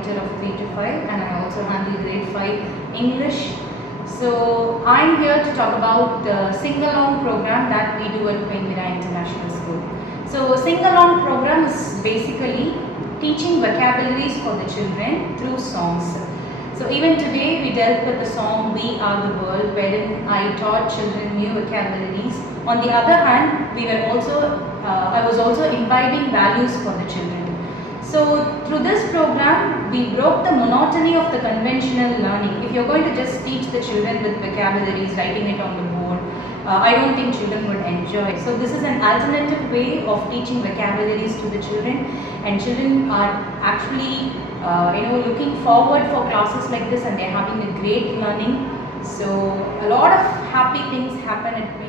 monitor of 3 to 5, and I also handle grade 5 English. So I'm here to talk about the sing-along program that we do at Queen Mira International School. So sing-along program is basically teaching vocabularies for the children through songs. So even today we dealt with the song We Are the World, wherein I taught children new vocabularies. On the other hand, I was also imbibing values for the children. So through this program, we broke the monotony of the conventional learning. If you're going to just teach the children with vocabularies, writing it on the board, I don't think children would enjoy it. So this is an alternative way of teaching vocabularies to the children, and children are actually looking forward for classes like this, and they're having a great learning. So a lot of happy things happen at